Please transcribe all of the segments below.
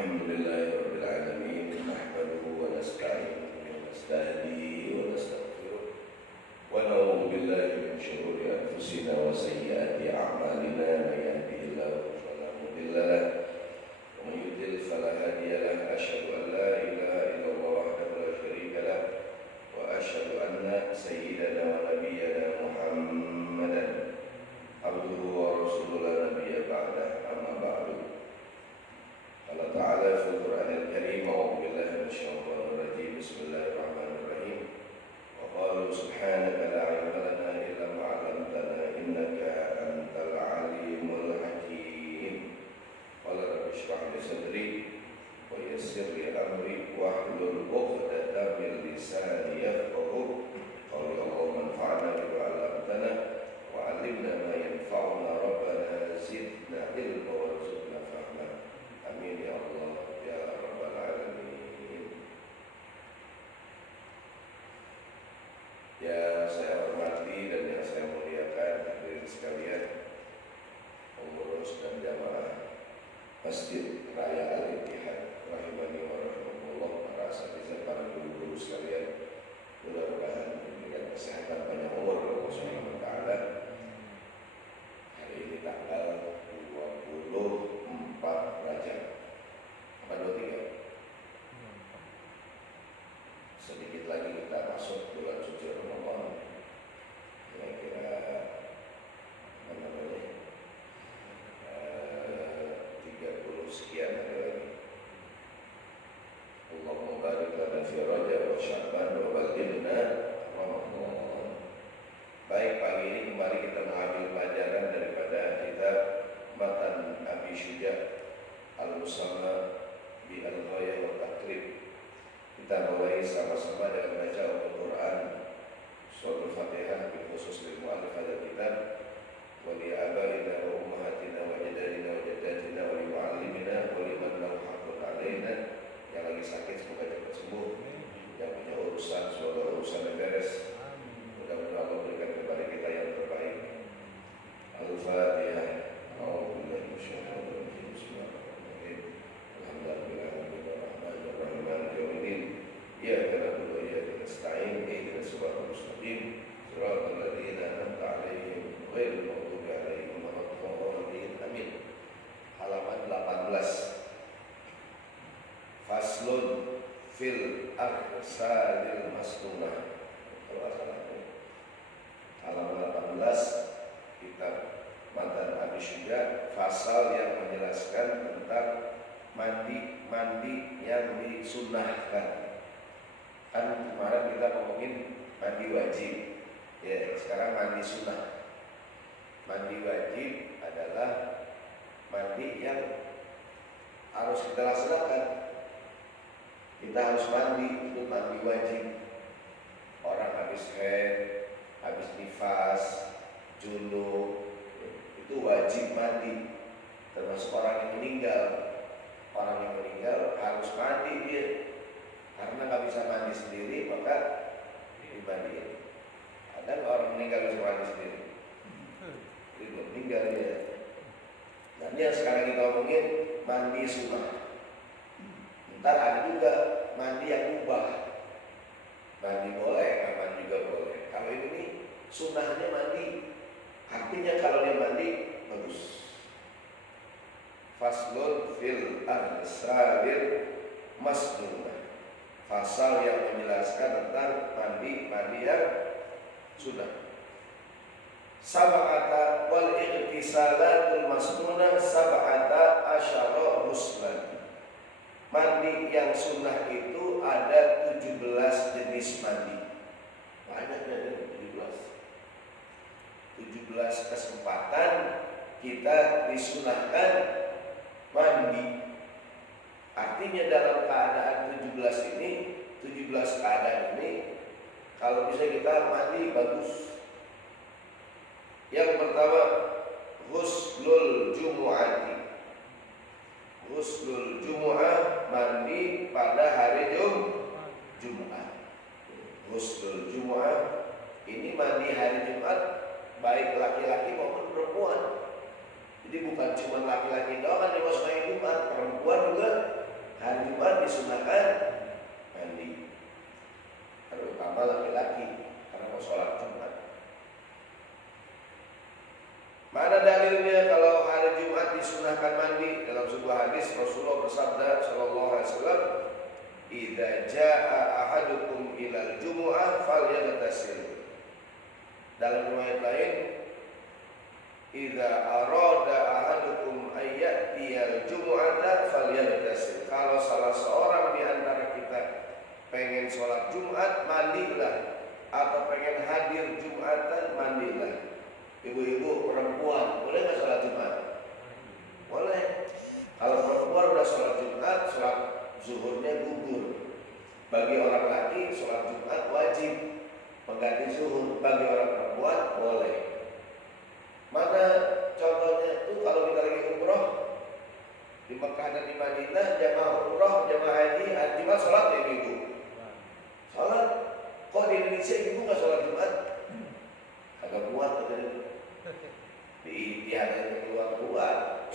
Alhamdulillahirabbil alamin nahmaduhu wa nasta'inuhu wa nastahdihi wa nastaghfiruh wa na'udzu billahi min shururi anfusina wa sayyiati a'malina may yahdihillahu fala mudilla lahu wa may yudlil fala hadiya lahu asyhadu an la ilaha illallah wahdahu la syarika lahu wa asyhadu anna sayyidana wa nabiyyana Muhammadan abduhu wa rasuluhu la nabiyya ba'dahu amma ba'du. Allah Ta'ala fil Qur'anil Karim a'udzu billahi minasyaitonir rajim bismillahirrahmanirrahim wa qalu subhanaka la 'ilma lana illa ma 'allamtana innaka antal 'alimul hakim qala rabbi shrah li sadri wa yassir li amri wahlul 'uqdatam min lisani yafqahu qawli Allahumma anfa'na bima 'allamtana wa 'allimna ma yanfa'una rabbana zidna ilma warzuqna fahma. Amin ya Allah ya Rabbal Alamin. Yang saya hormati dan yang saya muliakan hadirin sekalian, pengurus dan jamaah Masjid Raya Al-Ittihad rahimani wa rahimakumullah, para asatidz, para guru-guru sekalian, mudah-mudahan diberikan kesehatan, panjang umur oleh Allah Subhanahu wa taala. Hari ini tanggal 24 Rajab 23. Sedikit lagi kita masuk bulan suci Ramadan. Kira-kira 30 sekian hari lagi. Allahumma barik lana fi Rajab wa Sya'ban wa ballighna Ramadan. Baik, pagi ini kembali kita mengambil pelajaran daripada kitab Matan Abi Syuja' Al-Musamma bi Al-Ghayah wa Taqrib. Kita mulai sama-sama dengan baca Al-Quran Surah Al-Fatihah, khusus lil mu'allif hadzal kitab wa li abaina wa ummahatina wa jadadina wa jaddatina wa li mu'allimina wa liman lahu haqqun 'alaina. Yang lagi sakit semoga cepat sembuh, yang punya urusan semoga urusannya beres. Mudah-mudahan Allah berikan kepada kita yang terbaik. Al-Fatihah. Halaman 18. Faslun fil arsalil masnunah. Halaman 18 kitab Matan Abi Syuja', fasal yang menjelaskan tentang mandi yang disunnahkan. Kan kemarin kita ngomongin mandi wajib, ya sekarang mandi sunnah. Mandi wajib adalah mandi yang harus kita laksanakan. Kita harus mandi, itu mandi wajib. Orang habis haid, habis nifas, junub, itu wajib mandi. Termasuk orang yang meninggal. Orang yang meninggal harus mandi dia, karena nggak bisa mandi sendiri, maka dimandiin. Ada nggak orang meninggal bisa mandi sendiri? Dia belum meninggal ya. Dan yang sekarang kita omongin mandi sunnah. Ntar ada juga mandi yang mubah. Mandi boleh, mandi juga boleh. Kalau ini sunnahnya mandi, artinya kalau dia mandi bagus. Faslun fil arsalil masnunah. Fasal yang menjelaskan tentang mandi yang sunnah. Sab'ata wal ightisalatul masnunah sab'ata asyara ghuslan. Mandi yang sunnah itu ada 17 jenis mandi. Banyaknya ada 17 kesempatan kita disunahkan mandi. Artinya dalam keadaan 17 keadaan ini, kalau bisa kita mandi bagus. Yang pertama, ghuslul jumu'ati. Ghuslul jumu'ah, mandi pada hari Jumat. Ghuslul jumu'ah ini mandi hari Jumat, baik laki-laki maupun perempuan. Jadi bukan cuma laki-laki doang kan yang masuk hari Jumat, perempuan juga Hari Jumat disunahkan mandi, terutama laki-laki karena mau sholat Jumat. Mana dalilnya kalau hari Jumat disunahkan mandi? Dalam sebuah hadis Rasulullah bersabda sallallahu alaihi wasallam, "Idza jaa ahadukum ilal jumu'ah falyaghtasil." Dalam riwayat lain, "Idza arada ahadukum ayyatiyal jumu'ata falyaghtasil." Kalau salah seorang di antara kita pengen sholat Jumat, mandilah, atau pengen hadir Jumatan, mandilah. Ibu-ibu perempuan boleh nggak sholat Jumat? Boleh. Kalau perempuan udah sholat Jumat, sholat zuhurnya gugur. Bagi orang laki sholat Jumat wajib mengganti zuhur. Bagi orang perempuan boleh. Mana contohnya itu kalau kita lagi umroh di Mekah dan di Madinah, jamaah umroh, jamaah haji, hari Jumat sholat ya ibu. Sholat. Kok di Indonesia ibu nggak sholat Jumat? Agak kuat katanya. Di tiada keluar.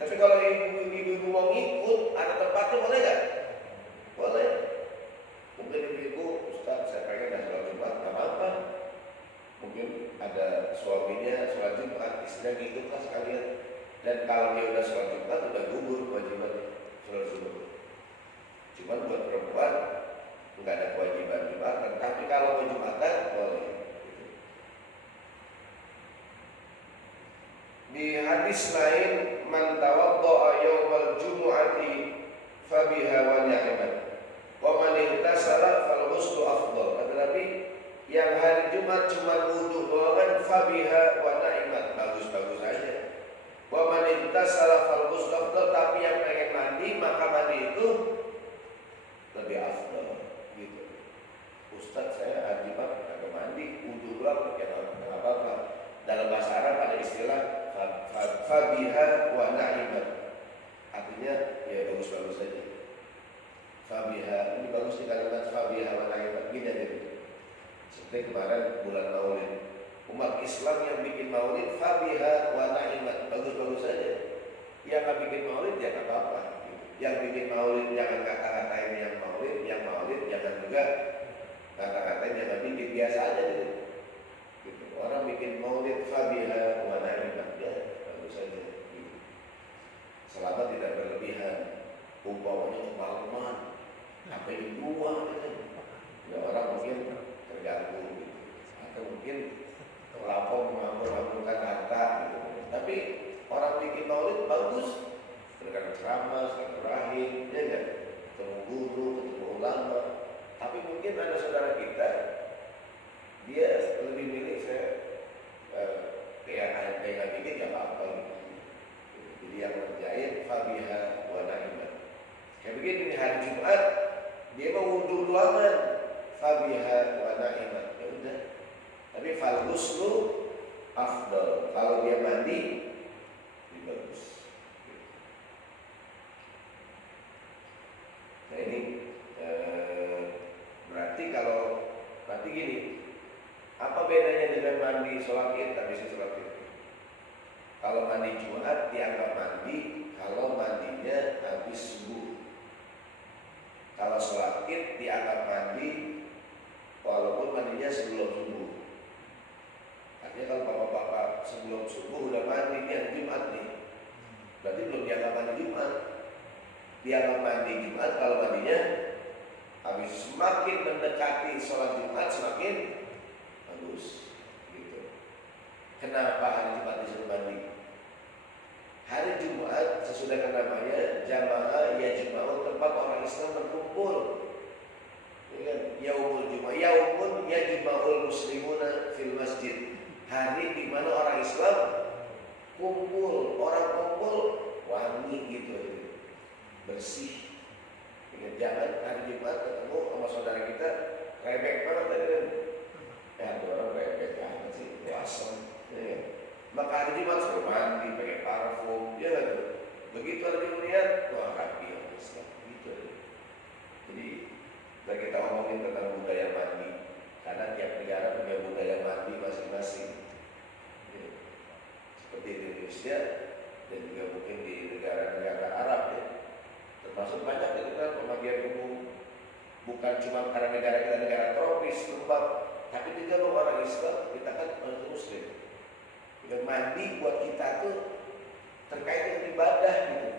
Tapi kalau ibu-ibu mau ngikut, ada tempatnya boleh nggak? Boleh. Mungkin ibu, Ustaz, saya pengen dah sholat Jumat, nggak apa-apa. Mungkin ada suaminya sholat Jumat, istrinya ngikut lah sekalian. Dan kalau dia udah sholat Jumat, udah gugur kewajibannya sholat Jumat. Cuman buat perempuan nggak ada kewajiban Jumatan. Tapi kalau mau Jumatan boleh. Di hadis lain, man tawadda'a yawmal jumu'ati fabiha wa ni'mat wa man ihtasala fal ghuslu afdal. Tetapi yang hari Jumat cuma wudu doang, fabiha wa ni'mat, bagus-bagus aja. Wa man ihtasala fal ghuslu afdal, tapi yang pengen mandi maka mandi itu lebih afdal gitu. Ustaz, saya hari Jumat kagak mandi, wudu doang, ya enggak apa-apa. Dalam bahasa Arab ada istilah fabiha wa na'imat. Artinya ya bagus-bagus saja. Fabiha, ini bagus di kalimat fabiha wa na'imat. Gini aja gitu. Seperti kemarin bulan Maulid, umat Islam yang bikin Maulid fabiha wa na'imat, bagus-bagus saja. Yang nggak bikin Maulid ya nggak apa-apa. Yang bikin Maulid jangan kata-katain yang Maulid jangan juga kata-katain jangan bikin, biasa aja gitu. Orang bikin Maulid fabiha wa na'imat, ya bagus saja gitu. Selama tidak berlebihan. Umpamanya kemalaman sampai jam 2 gitu. Ya orang mungkin terganggu gitu. Atau mungkin terlampau mengambil-ambilkan harta gitu. Tapi orang bikin Maulid bagus, berkata ceramah, silaturahim, ya kan? Ketemu guru, ketemu ulama. Tapi mungkin ada saudara kita, dia lebih milih saya kayak bikin ya apa-apa gitu. Jadi yang ngerjain fabiha wa na'imat. Kayak begini hari Jumat dia mau wudu ruangan, fabiha wa na'imat, ya udah. Tapi fal ghuslu afdal, kalau dia mandi lebih bagus. Nah ini berarti gini, apa bedanya dengan mandi sholat id habis sholat id? Kalau mandi Jumat dianggap mandi kalau mandinya habis subuh. Kalau sholat id dianggap mandi walaupun mandinya sebelum subuh. Artinya kalau bapak-bapak sebelum subuh udah mandi, ini hari Jumat nih, berarti belum dianggap mandi Jumat. Dianggap mandi Jumat kalau mandinya habis. Semakin mendekati sholat Jumat semakin bagus gitu. Kenapa hari Jumat disuruh mandi? Hari Jumat sesudah namanya jamaah yajma'u, tempat orang Islam berkumpul. Yaumul Jumat, yaumun yajma'ul muslimuna fil masjid. Hari di mana orang Islam kumpul, orang kumpul wangi gitu, bersih. Jangan hari Jumat ketemu sama saudara kita rebek banget tadi kan. Ya ada orang rebek banget sih, asam. Ya. Maka hari Jumat suruh mandi, pakai parfum, ya kan. Begitu hari Jumat lihat, wah rapi orang Islam gitu. Jadi kita ngomongin tentang budaya mandi, karena tiap negara punya budaya mandi masing-masing. Ya. Seperti di Indonesia dan juga mungkin di negara-negara Arab ya. Termasuk banyak Bukan cuma karena negara kita negara tropis, lembab, tapi juga orang Islam, kita kan orang Muslim. Dan mandi buat kita tuh terkait dengan ibadah gitu.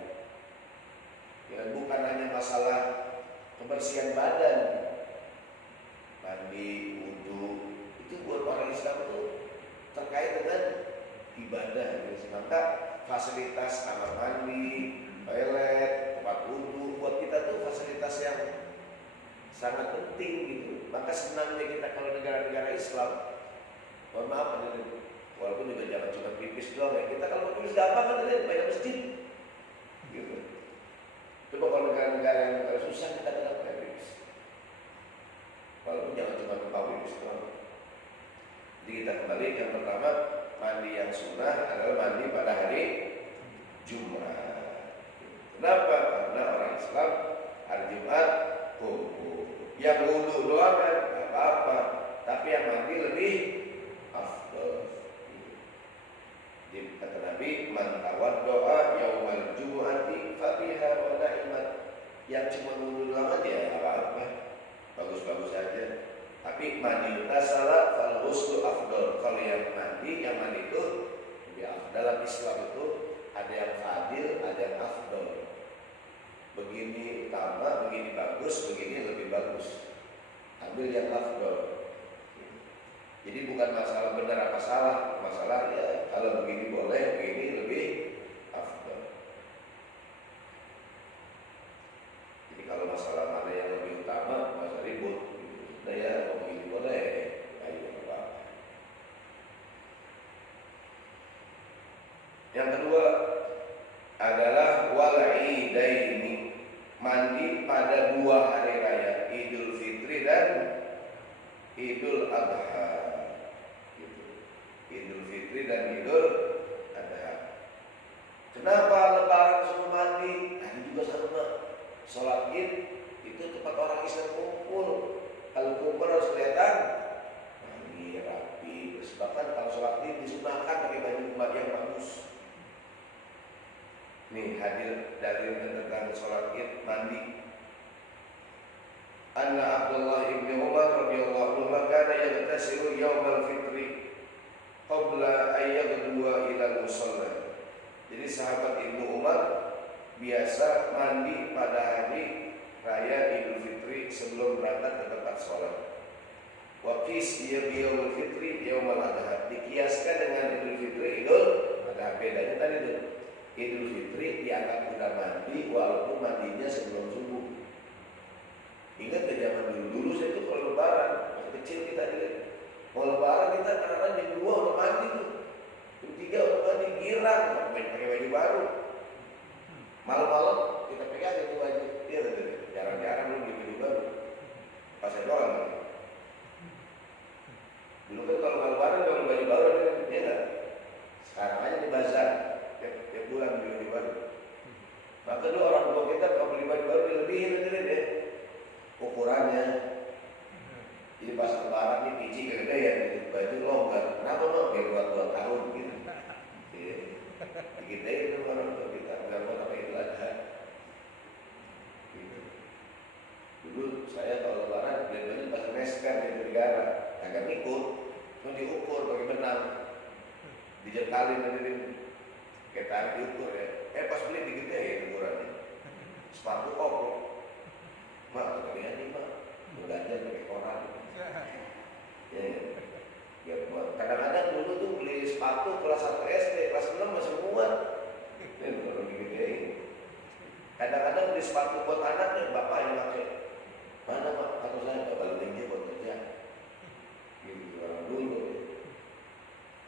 Ya, bukan hanya masalah kebersihan badan. Mandi, wudhu, itu buat orang Islam tuh terkait dengan ibadah gitu. Maka fasilitas kamar mandi, toilet, tempat wudhu buat kita tuh fasilitas yang sangat penting gitu. Maka senangnya kita kalau negara-negara Islam, mohon maaf walaupun juga jangan cuma pipis doang ya. Kita kalau pipis gampang kan banyak masjid gitu. Coba kalau negara-negara yang susah kita tetap kayak pipis. Walaupun jangan cuma tempat pipis doang. Jadi kita kembali yang pertama, mandi yang sunnah adalah mandi pada hari Jumat. Kenapa? Karena orang Islam hari Jumat kumpul. Yang wudhu doang kan nggak apa-apa, tapi yang mandi lebih afdal. Jadi kata Nabi, man tawaddo'a yaumal jumu'ati fabiha wa na'imat. Yang cuma wudhu doang aja ya apa-apa, bagus-bagus aja. Tapi mandi tasala fal ghuslu afdal. Kalau yang mandi itu lebih afdal. Dalam Islam itu ada yang fadil, ada yang afdal. Begini utama, begini bagus, begini lebih bagus. Ambil yang afdal. Jadi bukan masalah benar apa salah, masalah ya kalau begini boleh, begini lebih afdal. Jadi kalau masalah mana yang lebih utama, masa ribut. Nah ya, kalau begini boleh, ayo apa? Yang kedua adalah wal'idaini, mandi pada 2 hari raya, Idul Fitri dan Idul Adha. Idul Fitri dan Idul Adha. Kenapa Lebaran semua mandi? Nah, ini juga sama. Sholat Id itu tempat orang Islam kumpul. Kalau kumpul harus kelihatan mandi rapi. Bahkan kalau sholat Id disunahkan pakai baju yang bagus. Nih hadir dalil tentang sholat Id mandi. Anna Abdullah ibn Umar radhiyallahu anhu kana yaghtasilu yaumal fitri qabla an yaghduwa ila musalla. Jadi sahabat Ibnu Umar biasa mandi pada hari raya Idul Fitri sebelum berangkat ke tempat sholat. Wa qis yaumul fitri yaumal adha. Dikiaskan dengan Idul Fitri Idul Adha. Bedanya tadi itu. Idul Fitri dianggap kita mandi walaupun mandinya sebelum subuh. Ingat ke zaman dulu saya itu kalau lebaran, masih kecil kita dilihat. Kalau lebaran kita kadang-kadang jam 2 udah mandi tuh. Jam 3 udah mandi, girang, pakai baju baru. Malam-malam kita pegang itu baju. Iya, jarang-jarang lu beli baju baru. Pas saya doang kan. Dulu kan kalau lebaran kalau baju baru dia enggak. Sekarang aja di bazar. Tiap bulan beli baju baru. Maka dulu orang tua kita kalau beli baju baru dilebihin aja deh ukurannya. Jadi pas lebaran nih biji kegedean, baju longgar. Kenapa dong? Biar buat 2 tahun gitu. Digedein sama orang tua kita. Enggak mau apa itu ada. Gitu. Dulu saya kalau lebaran beli baju pas meskan di negara, agak ngikut, cuma diukur pakai benang, dijengkalin hadirin. Kayak tarik diukur ya. Pas beli digedein ukurannya. Sepatu koplo. Mak, kalian nih mak, belajar pakai koran. Ya, kadang-kadang dulu tuh beli sepatu kelas 1 SD, kelas 6 masih muat. Kalau digedein. Kadang-kadang beli sepatu buat anaknya, bapak yang pakai. Mana mak? Atau saya bapak tinggi buat kerja. Gitu orang dulu.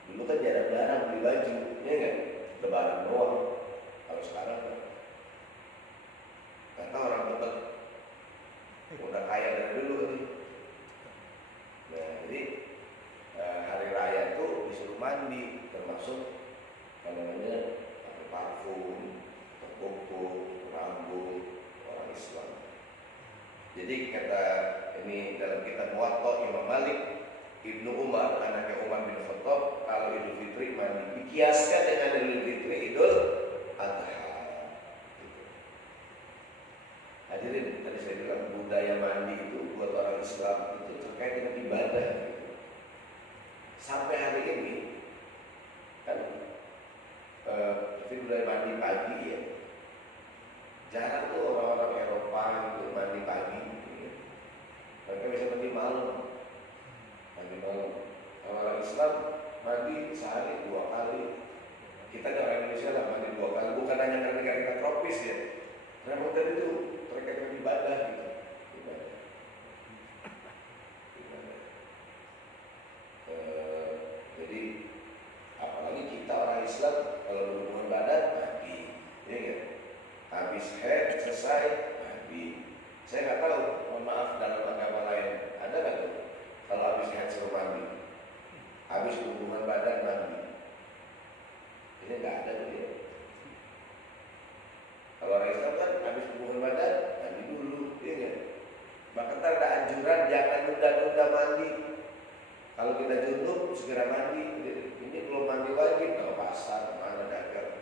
Dulu kan jarang-jarang beli baju, ya kan? Lebaran doang. Kalau sekarang kan karena orang tempat udah kaya dari dulu nih. Nah, jadi hari raya itu disuruh mandi, termasuk namanya pakai parfum, kuku, rambut orang Islam. Jadi kata ini dalam kitab Muwatta Imam Malik, Ibnu Umar, anaknya Umar bin Khattab, kalau Idul Fitri mandi dikiaskan dengan Idul Fitri Idul Adha. Hadirin, tadi saya bilang budaya mandi itu sehari 2 kali. Kita di orang Indonesia lah mandi 2 kali, bukan hanya karena negara tropis ya. Karena mungkin itu mereka yang ibadah gitu. Ibadah. Jadi apalagi kita orang Islam kalau berhubungan badan mandi, ya kan? Habis haid selesai mandi. Saya nggak tahu, mohon maaf dalam agama lain ada nggak tuh? Kalau habis haid suruh mandi, habis hubungan badan mandi. Ini nggak ada tuh ya. Kalau orang Islam kan habis hubungan badan mandi dulu, ya kan? Bahkan ada anjuran jangan nunda-nunda mandi. Kalau kita junub segera mandi. Ini belum mandi wajib, kalau pasar mana dagang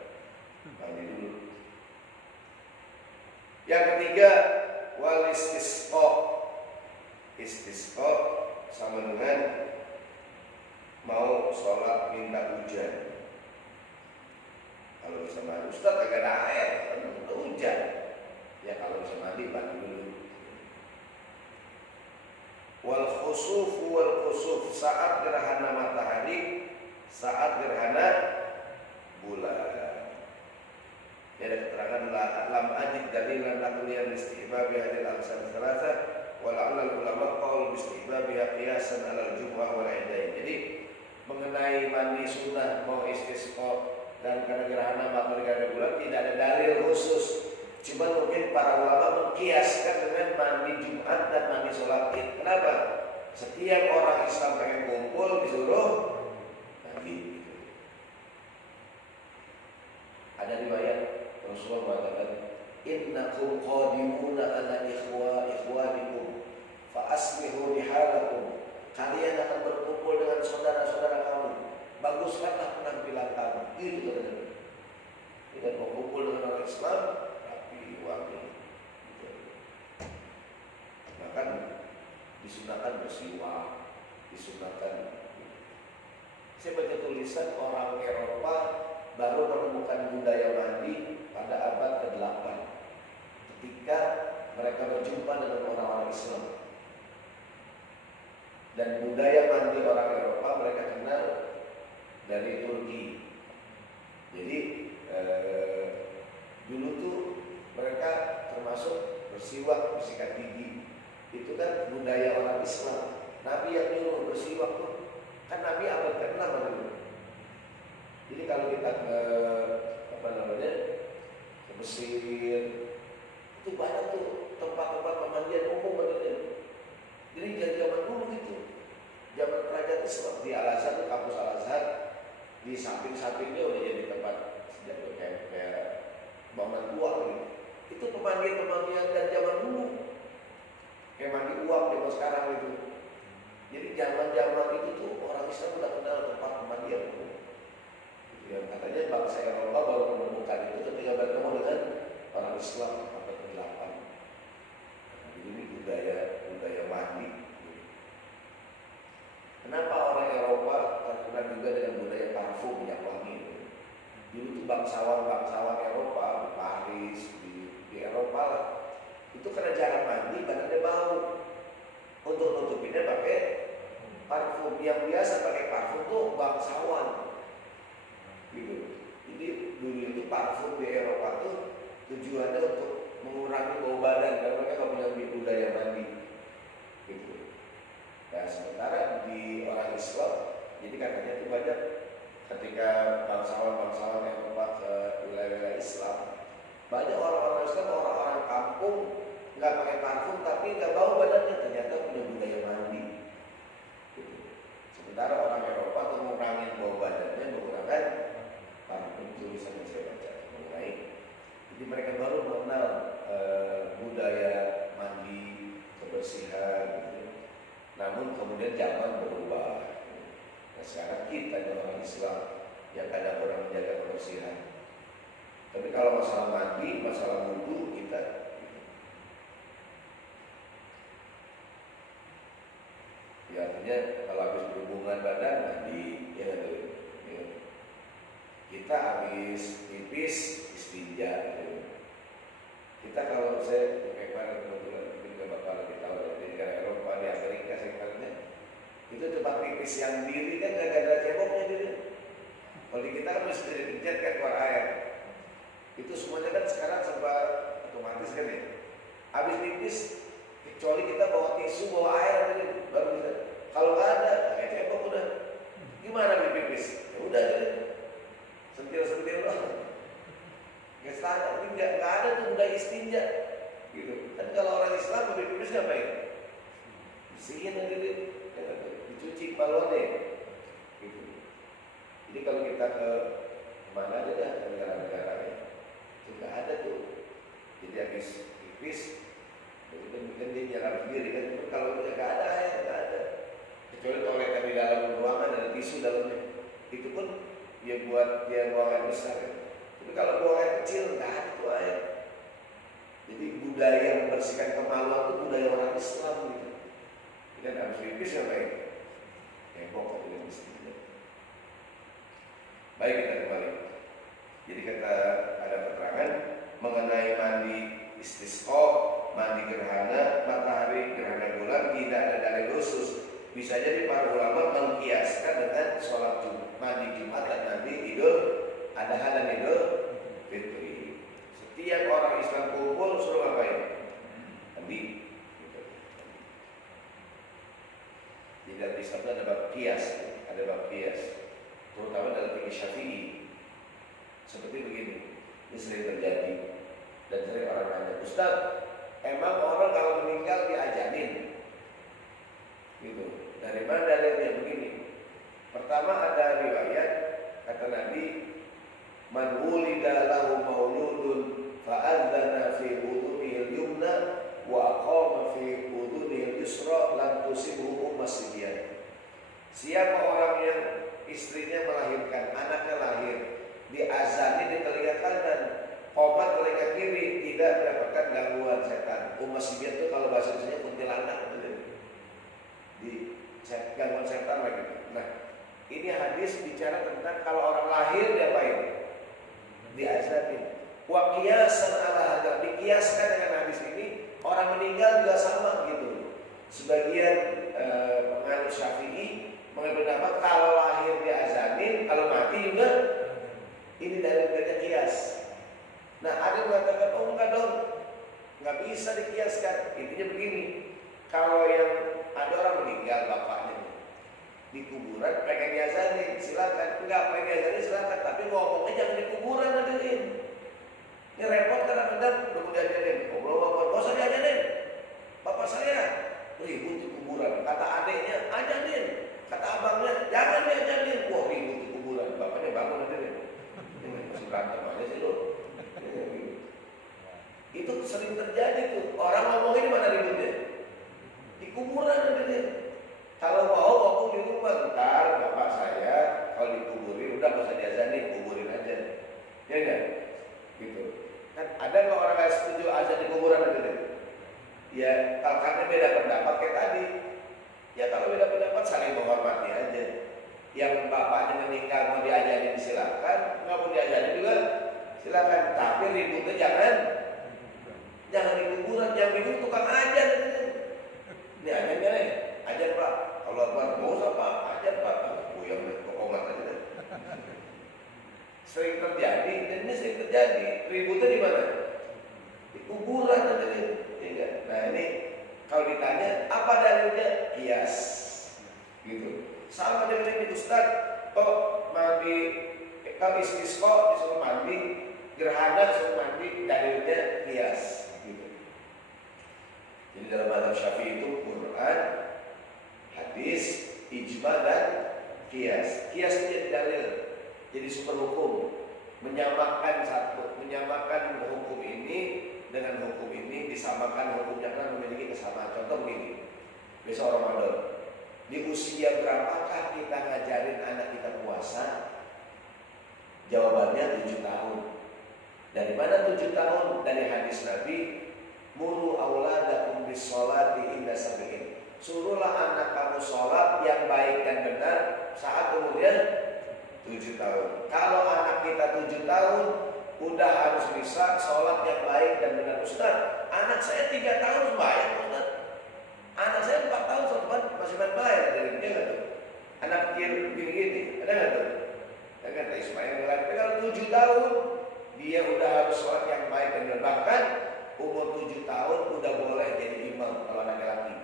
mandi dulu. Yang ketiga, wal istisqa. Istisqa sama dengan mau sholat minta hujan. Kalau bisa mandi, Ustaz agak ada air, minta hujan. Ya kalau bisa mandi dulu. Wal khusuf saat gerhana matahari, saat gerhana bulan. Ya, ada keterangan lam ajid dalilan naqliyan istihbabi hadil al-san thalatha wal 'ala ulama qaul bi istihbabiha qiyasan 'ala al-jum'ah wal 'idain. Jadi mengenai mandi sunnah mau istisqa dan karena gerhana matahari bulan tidak ada dalil khusus. Cuma mungkin para ulama mengkiaskan dengan mandi Jumat dan mandi sholat Id. Kenapa? Setiap orang Islam pengen kumpul disuruh mandi. Ada riwayat Rasulullah mengatakan, innakum qadimuna ala ikhwanikum fa aslihu rihalakum. Kalian akan berkumpul dengan saudara-saudara kamu. Baguskanlah penampilan kamu. Itu katanya. Kita mau kumpul dengan orang Islam, rapi, wangi. Bahkan disunahkan bersiwak, disunahkan. Saya baca tulisan orang Eropa baru menemukan budaya mandi pada abad ke-8 ketika mereka berjumpa dengan orang-orang Islam. Dan budaya mandi orang Eropa mereka kenal dari Turki. Jadi dulu tuh mereka termasuk bersiwak, bersikat gigi. Itu kan budaya orang Islam. Nabi yang nyuruh bersiwak tuh kan Nabi abad ke-6 dulu. Jadi kalau kita ke ke Mesir itu banyak tuh tempat-tempat pemandian umum begitu. Jadi zaman dulu gitu, zaman kerajaan Islam di Al-Azhar, kampus Al-Azhar di samping-sampingnya udah jadi tempat sejak kayak bangunan tua gitu. Itu pemandian dan zaman dulu kayak mandi uap zaman sekarang gitu. Jadi zaman itu tuh orang Islam udah kenal tempat pemandian umum. Yang katanya bangsa Eropa baru menemukan itu ketika bertemu dengan orang Islam abad ke-8. Ini budaya mandi. Kenapa orang Eropa terkenal juga dengan budaya parfum yang wangi? Dulu itu bangsawan Eropa di Paris, di Eropa lah. Itu karena jarang mandi, badannya bau. Untuk nutupinnya pakai parfum. Yang biasa pakai parfum tuh bangsawan. Gitu. Jadi dulu itu parfum di Eropa tuh tujuannya untuk mengurangi bau badan karena mereka nggak punya budaya mandi. Gitu. Nah sementara di orang Islam, jadi katanya itu banyak ketika bangsawan Eropa ke wilayah Islam, banyak orang-orang Islam, orang-orang kampung nggak pakai parfum tapi nggak bau badannya, ternyata punya budaya mandi. Gitu. Sementara orang Eropa tuh mengurangi bau badannya menggunakan parfum, tulisan yang saya baca mengenai. Jadi mereka baru mengenal budaya mandi, kebersihan gitu. Namun kemudian zaman berubah. Nah sekarang kita orang Islam yang kadang orang menjaga kebersihan. Tapi kalau masalah mandi, masalah wudu kita ya artinya kalau habis berhubungan badan mandi ya kan. Kita habis pipis istinja gitu. Kita kalau saya kemarin kebetulan mungkin Bapak lebih tahu di negara Eropa, di Amerika sebenarnya itu tempat pipis yang diri kan gak ada ceboknya gitu. kita kan mesti dipencet kan keluar air. Itu semuanya kan sekarang serba otomatis kan ya. Habis pipis, kecuali kita bawa tisu, bawa air aja baru bisa. Kalau nggak ada, kayak cebok udah. Gimana pipis? Ya udah jadi sentil-sentil loh. Nggak standar, nggak ada tuh budaya istinja. Gitu. Dan kalau orang Islam pipis ngapain? Bersihin aja dicuci kepalanya. Gitu. Jadi kalau kita ke mana aja dah negara-negaranya, nggak ada tuh. Jadi habis pipis, mungkin dia jalan sendiri kan. Kalau nggak ada air, nggak ada. Kecuali toilet di dalam ruangan ada tisu dalamnya. Itu pun dia buat dia ruangan besar kan. Tapi kalau ruangan kecil nggak ada tuh air. Jadi budaya membersihkan kemaluan itu budaya orang Islam gitu. Dan habis pipis ngapain? Pokok udah mesti. Baik, kita kembali. Jadi kita ada keterangan mengenai mandi istisqa, mandi gerhana matahari, gerhana bulan tidak ada dalil khusus. Bisa jadi para ulama mengkiaskan dengan sholat Jumat, mandi Jumat dan mandi Idul Adha dan Idul Fitri. Setiap orang Islam kumpul suruh ngapain? Mandi. Tidak bisa ada bab kias, terutama dalam fikih Syafi'i. Seperti begini, ini sering terjadi dan sering orang nanya, Ustaz, emang orang kalau meninggal diajanin? Gitu. Dari mana dalilnya begini? Pertama ada riwayat kata Nabi, man wulida lahu mauludun fa'adzana fi udhunihi al-yumna wa aqama fi udhunihi al-yusra lam tusibhu masjidian. Siapa orang yang istrinya melahirkan, anaknya lahir, diazani di telinga kanan, qomat telinga kiri, tidak mendapatkan gangguan setan. Masjidian itu kalau bahasa Indonesia kuntilanak gitu. Di gangguan setan lagi. Nah, ini hadis bicara tentang kalau orang lahir diapain? Diazanin. Wa qiyasan ala hadza, dikiaskan dengan hadis ini orang meninggal juga sama gitu. Sebagian penganut Syafi'i mengambil pendapat kalau lahir diazanin, kalau mati juga ini dalilnya kias. Nah, ada yang mengatakan oh enggak dong, nggak bisa dikiaskan. Intinya begini, kalau yang ada orang meninggal bapaknya di kuburan pengen diazanin, silakan. Enggak pengen diazanin silakan, tapi ngomongnya jangan di kuburan hadirin. Ini repot kadang-kadang udah mau diajarin. Ngobrol-ngobrol, gak usah diajarin. Bapak saya ribut di kuburan. Kata adiknya ajarin, kata abangnya jangan diajarin. Wah ribut di kuburan. Bapaknya bangun hadirin. Ini masih berantem aja sih lo. Itu sering terjadi tuh. Orang ngomongin di mana ributnya? Di kuburan hadirin. Kalau mau waktu di rumah, ntar bapak saya kalau dikuburin udah gak usah diazanin, kuburin aja. Ya enggak? Gitu. Kan ada nggak orang yang setuju azan di kuburan gitu? Ya, karena beda pendapat kayak tadi. Ya kalau beda pendapat saling menghormati aja. Yang bapaknya meninggal mau diajarin silakan, nggak mau diajarin juga silakan. Tapi ributnya jangan di kuburan, jangan ribut tukang ajan. Ini ajannya nih, ajan pak. Kalau Akbar mau usah pak, ajan pak. Yang kokomat aja deh. Sering terjadi, dan ini sering terjadi. Ributnya di mana? Di kuburan nanti. Ya, nah ini kalau ditanya apa dalilnya? Kias, gitu. Sama dengan ini Ustaz. Oh mandi, kalau istisqa disuruh mandi, gerhana disuruh mandi, dalilnya kias. Gitu. Jadi dalam mazhab Syafi'i itu Quran, hadis, ijma dan kias. Kias itu jadi dalil. Jadi sumber hukum, menyamakan hukum ini dengan hukum ini, disamakan hukumnya karena memiliki kesamaan. Contoh begini, besok Ramadan, di usia berapakah kita ngajarin anak kita puasa? Jawabannya 7 tahun. Dari mana 7 tahun? Dari hadis Nabi, muru auladakum bis sholati inda sab'in. Suruhlah anak kamu sholat yang baik dan benar saat umurnya 7 tahun. Kalau anak kita 7 tahun udah harus bisa sholat yang baik dan benar. Ustaz, anak saya 3 tahun bayar Ustaz. Anak saya 4 tahun sholat masih bayar dari dia nggak tuh? Anak kecil gini-gini, ada nggak tuh? Ya kan, Ismail dia udah harus sholat yang baik dan benar. Bahkan umur 7 tahun udah boleh jadi imam kalau anak laki,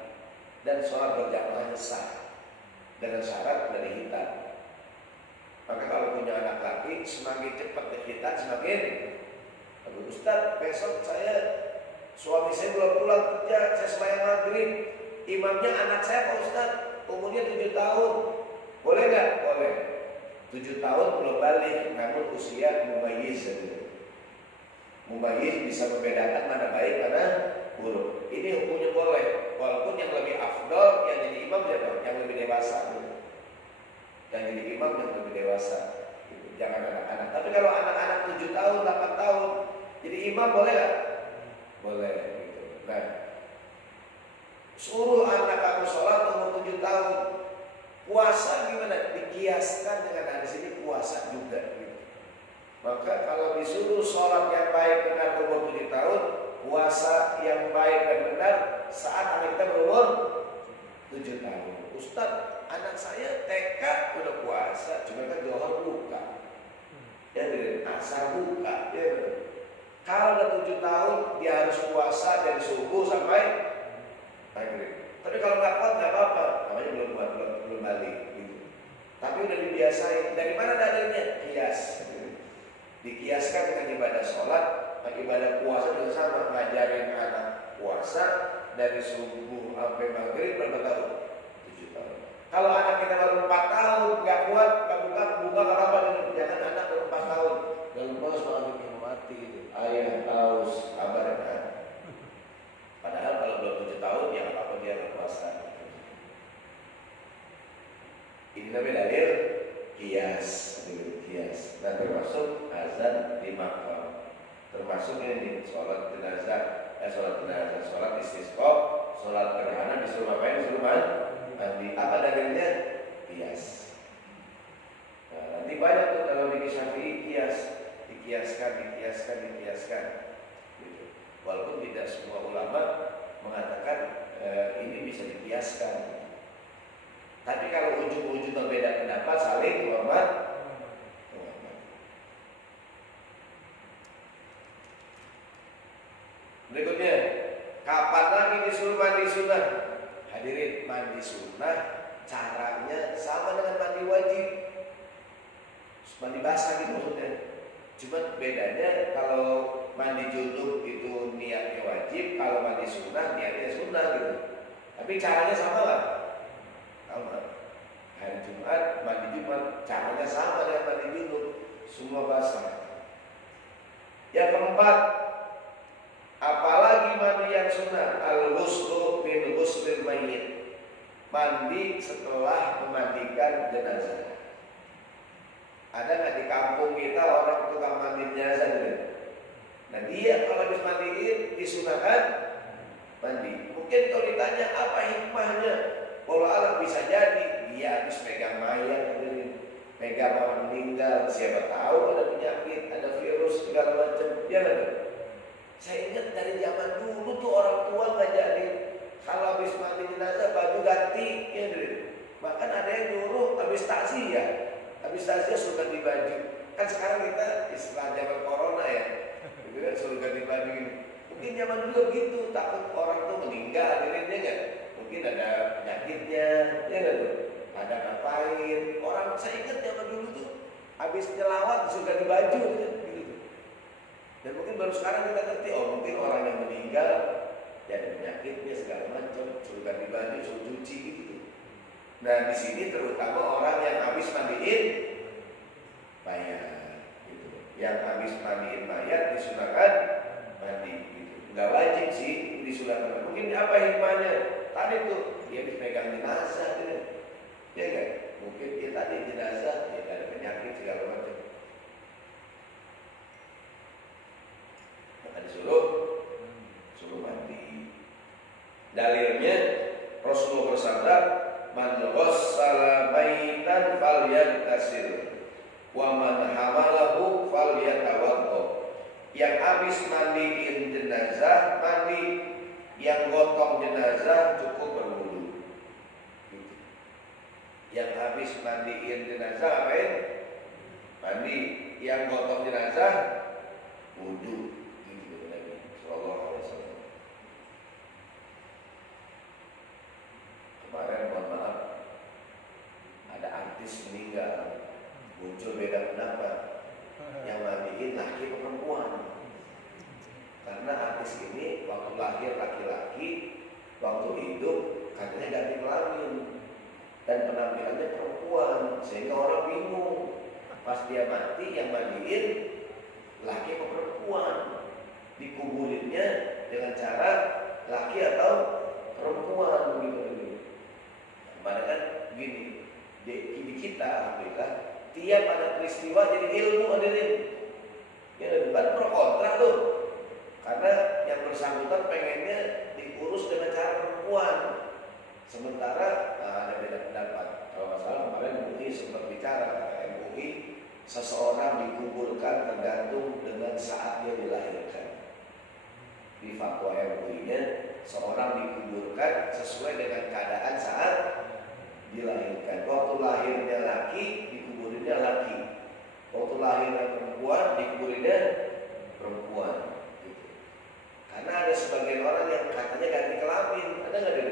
dan sholat berjamaahnya sah dengan syarat dari hitam. Maka kalau punya anak laki, semakin cepat dihitan semakin bagus. Ustaz, besok suami saya belum pulang kerja, saya sembahyang maghrib, imamnya anak saya Pak Ustaz, umurnya 7 tahun, boleh nggak? Boleh. 7 tahun belum balik, namun usia mumayyiz. Mumayyiz bisa membedakan mana baik mana buruk. Ini hukumnya boleh, walaupun yang lebih afdol yang jadi imam siapa? Yang lebih dewasa. Yang jadi imam yang lebih dewasa. Jangan anak-anak. Tapi kalau anak-anak 7 tahun, 8 tahun jadi imam boleh nggak? Boleh. Gitu. Nah, suruh anak kamu sholat umur 7 tahun. Puasa gimana? Dikiaskan dengan hadis ini puasa juga. Gitu. Maka kalau disuruh sholat yang baik benar umur 7 tahun, puasa yang baik dan benar saat anak kita berumur 7 tahun. Ustaz, anak saya TK udah puasa, cuma kan Johor buka, ya dari asar buka, ya betul. Kalau udah 7 tahun dia harus puasa dari subuh sampai maghrib. Tapi kalau nggak kuat nggak apa-apa, namanya belum balik. Gitu. Tapi udah dibiasain. Dari mana dalilnya? Kias. Dikiaskan dengan ibadah sholat, ibadah puasa juga sama. Ngajarin anak puasa dari subuh sampai maghrib berapa tahun? 7 tahun. Kalau anak kita baru 4 tahun nggak kuat, nggak buka nggak apa-apa. Jangan anak baru 4 tahun dan lupa soal yang mati gitu. Ayah haus, kabar kan? Padahal kalau belum 7 tahun ya nggak apa-apa dia berpuasa. Ini namanya dalil kias. Nah termasuk azan di makam, termasuk ini sholat jenazah, sholat istisqa, sholat gerhana disuruh ngapain? Disuruh mandi. Apa dalilnya? Kias. Nah, nanti banyak tuh kalau di Syafi'i dikiaskan. Gitu. Walaupun tidak semua ulama mengatakan ini bisa dikiaskan. Tapi kalau ujung-ujung berbeda pendapat saling hormat. Berikutnya, kapan lagi disuruh mandi sunnah? Hadirin, mandi sunnah caranya sama dengan mandi wajib. Mandi basah gitu maksudnya. Cuma bedanya kalau mandi junub itu niatnya wajib, kalau mandi sunnah niatnya sunnah gitu. Tapi caranya sama lah. Sama. Hari Jumat, mandi Jumat, caranya sama dengan mandi junub, semua basah. Yang keempat, apalagi mandi yang sunnah, al-ghuslu min ghuslil mayyit. Mandi setelah memandikan jenazah. Ada nggak di kampung kita orang tukang mandi jenazah gitu? Nah dia kalau habis mandiin disunahkan mandi. Mungkin kalau ditanya apa hikmahnya, walau alam bisa jadi dia habis pegang mayat, pegang orang meninggal, siapa tahu ada penyakit, ada virus segala macam, ya kan? Saya ingat dari zaman dulu tuh orang tua ngajarin kalau habis mandi jenazah baju ganti, ya kan? Bahkan ada yang nyuruh habis takziah suruh ganti baju. Kan sekarang kita istilah zaman corona ya, itu kan suruh ganti baju ini. Mungkin zaman dulu begitu, takut orang tuh meninggal, akhirnya kan? Mungkin ada penyakitnya, ya kan? Ada ngapain? Orang saya ingat zaman dulu tuh habis nyelawat suruh ganti baju, gitu. Dan mungkin baru sekarang kita ngerti, oh mungkin orang yang meninggal ya ada penyakitnya segala macam, suruh ganti baju, suruh cuci gitu. Nah di sini terutama orang yang habis mandiin mayat, gitu. Yang habis mandiin mayat disunahkan mandi, gitu. Nggak wajib sih disunahkan. Mungkin apa hikmahnya? Tadi tuh dia habis pegang jenazah, gitu. Ya kan? Mungkin dia tadi jenazah, dia ada penyakit segala macam. Maka disuruh mandi. Dalilnya Rasulullah bersabda, man ghassala maitan falyaghtasil wa man hamalahu falyatawaddo. Yang habis mandiin jenazah mandi, yang gotong jenazah cukup berwudu. Yang habis mandiin jenazah apain? Mandi. Yang gotong jenazah wudu gitu Nabi Sallallahu Alaihi Wasallam. Kemarin mohon maaf ada artis meninggal, muncul beda pendapat yang mandiin laki atau perempuan. Karena artis ini waktu lahir laki-laki, waktu hidup katanya ganti kelamin dan penampilannya perempuan, sehingga orang bingung. Pas dia mati yang mandiin laki atau perempuan, dikuburinnya dengan cara laki atau perempuan begitu. Kemarin kan gini, di kita alhamdulillah tiap ada peristiwa jadi ilmu hadirin. Ya bukan pro kontra tuh. Karena yang bersangkutan pengennya diurus dengan cara perempuan. Sementara ada beda pendapat. Kalau nggak salah kemarin MUI sempat bicara, kata MUI seseorang dikuburkan tergantung dengan saat dia dilahirkan. Di fatwa MUI-nya seorang dikuburkan sesuai dengan keadaan saat dilahirkan. Waktu lahirnya laki dikuburinnya laki, waktu lahirnya perempuan dikuburinnya perempuan. Karena ada sebagian orang yang katanya ganti kelamin, ada nggak deh?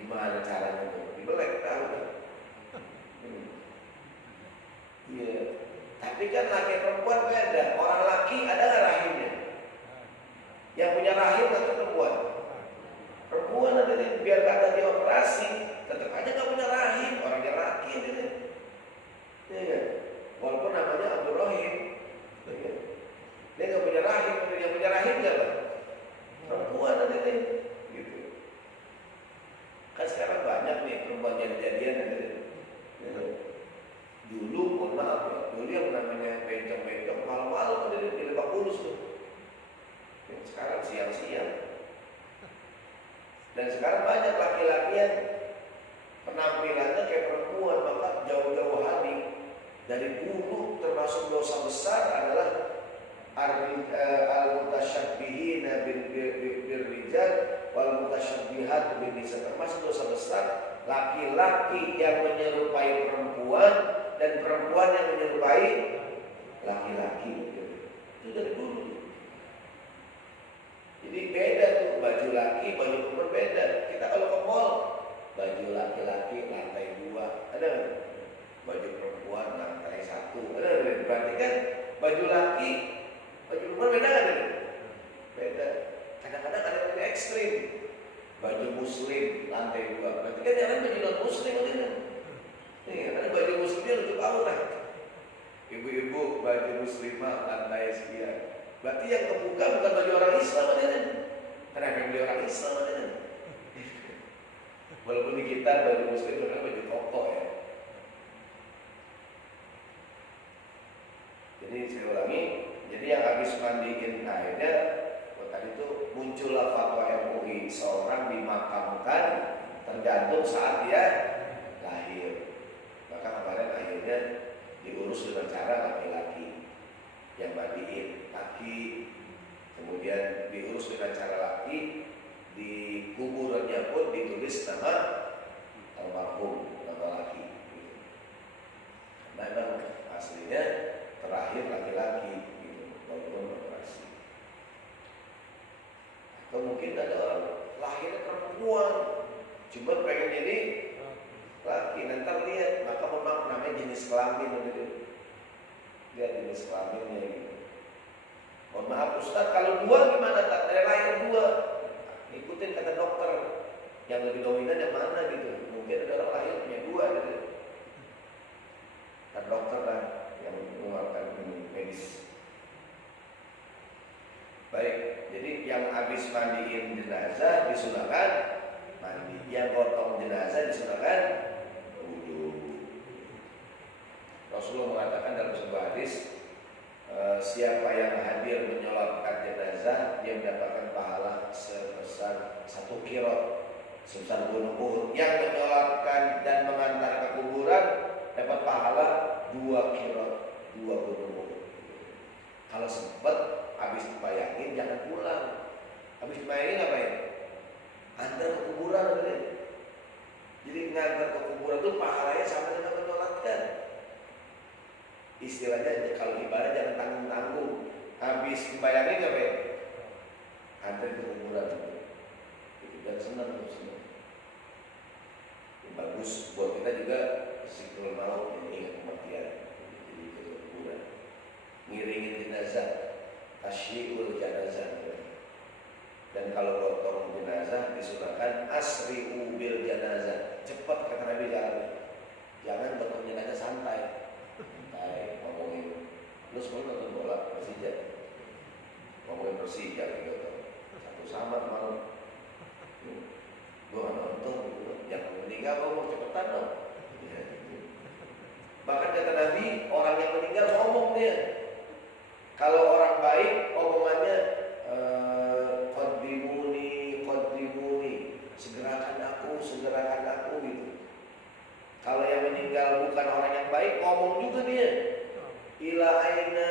Gimana caranya tuh? Dibelek tahu kan? Iya. Tapi kan laki perempuan beda. Orang laki ada nggak rahimnya? Yang punya rahim atau perempuan? Perempuan ada nih. Biar kata dia operasi, tetap aja nggak punya rahim. Orang dia laki ada nih. Iya. Walaupun namanya Abdul Rahim, dia nggak punya rahim. Yang punya rahim siapa? Perempuan ada nih, gitu. Kan sekarang banyak nih perempuan jadi-jadian ada nih. Dulu, mohon maaf ya, dulu yang namanya bencong-bencong malam-malam ada di Lebak Bulus tuh. Sekarang siang-siang. Dan sekarang banyak laki-laki yang penampilannya kayak perempuan, maka jauh-jauh hari dari dulu termasuk dosa besar adalah al-mutasyabbihin bil-rijal wal mutasyabbihat bin-nisa. Termasuk dosa besar laki-laki yang menyerupai perempuan dan perempuan yang menyerupai laki-laki. Itu dari dulu. Jadi beda tuh baju laki, baju perempuan beda. Kita kalau ke mall baju laki-laki lantai 2, ada nggak? Baju perempuan lantai 1, ada nggak? Berarti kan baju laki, baju perempuan beda kan? Beda. Kadang-kadang ada yang lebih ekstrim. Baju muslim lantai 2, berarti kan yang lain baju non muslim kan? Iya, ada baju muslimnya untuk aurat. Ibu-ibu baju muslimah lantai sekian. Berarti yang kebuka bukan baju orang Islam kan? Kenapa yang beli orang Islam kan? Walaupun di kita baju muslim itu baju koko ya. Jadi saya ulangi, jadi yang habis mandiin airnya, tadi itu muncullah fatwa MUI, seorang dimakamkan tergantung saat dia lahir. Maka kemarin akhirnya diurus dengan cara laki-laki yang mandiin laki, kemudian diurus dengan cara laki, di kuburannya pun ditulis nama almarhum, nama laki. Memang aslinya terakhir laki-laki, gitu, walaupun operasi. Atau mungkin ada orang lahirnya perempuan, cuma pengen jadi laki. Nanti lihat, maka memang namanya jenis kelamin gitu. Lihat jenis kelaminnya gitu. Mohon maaf Ustaz, kalau 2 gimana tak? Dari lahir 2. Ikutin kata dokter, yang lebih dominan yang mana gitu. Mungkin ada orang lahir punya 2 gitu. Kata dokter lah yang mengeluarkan medis. Baik, jadi yang habis mandiin jenazah disunahkan mandi, yang gotong jenazah disunahkan wudu. Rasulullah mengatakan dalam sebuah hadis, siapa yang hadir menyolatkan jenazah dia mendapatkan pahala sebesar 1 qirot, sebesar gunung Uhud. Yang menyolatkan dan mengantar ke kuburan dapat pahala 2 qirot, 2 gunung Uhud. Kalau sempat habis dibayangin jangan pulang. Habis dibayangin ngapain? Antar ke kuburan gitu. Jadi ngantar ke kuburan itu pahalanya sama dengan menyolatkan. Istilahnya kalau ibadah jangan tanggung-tanggung. Habis dibayangin apa ya? Antri ke kuburan itu dan senang. Bagus buat kita juga sikrul maut, ingat kematian. Jadi ke kuburan, ngiringin jenazah, tasyiul jenazah. Dan kalau potong jenazah disunahkan asri'u bil jenazah, cepat kata Nabi jalan. Jangan potong jenazah santai. Ngomongin, lu sekolah nonton bola Persija, ngomongin Persija gitu, satu sama malam. Gua nonton gitu, yang meninggal gua mau cepetan dong. Ya, gitu. Bahkan kata Nabi, orang yang meninggal ngomong dia. Kalau orang baik, omongannya qadimuni, segerakan aku gitu. Kalau yang meninggal bukan orang yang baik, ngomong juga dia. Ila aina